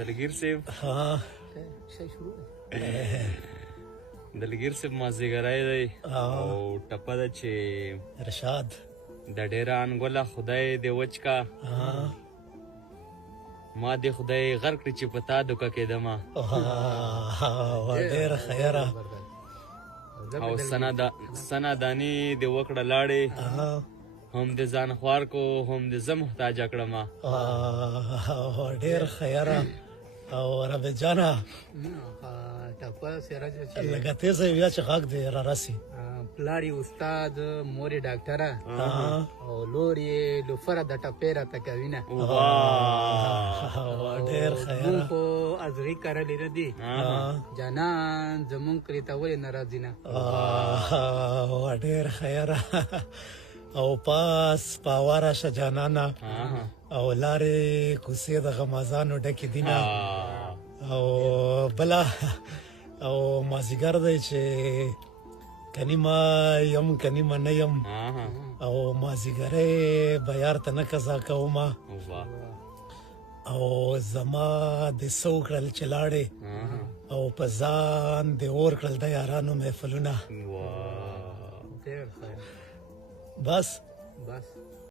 دلګیر صاحب دلګیر صاحب مازدیګری دی او ټپه ده چې رشاد د ډېره انګوله خدای دې وچ کا ما دې خدای غر کړي چې په تا دوکه کېدمه ډېره خیره او سنا دانې دې وکړه لاړې هم دې ځان خوار کو هم دې زه محتاجه کړمه ډېر خیره او رب جانا ټپه سراج لکه تیزه بیا چې غږ دی را راسي پلاری استاد مور ډاکټره او لور یې لوفره د ټپې راته کوینه ډېر خیره مونږ خو ازغي کرلې نه دي جانان زمونږ کلي ته ولې نه راځي نه ډېر خیره او پاس پاواره شه جانانا او لارې کوڅې د غمازانو ډکې دینه او بله او مازدیګر دی چې کنیمه یم کنیمه نه یم او مازدیګری به یار ته نه قضا کومه او زما د څه وکړل چې لاړې او په ځان د اور کړل د یارانو محفلونه بس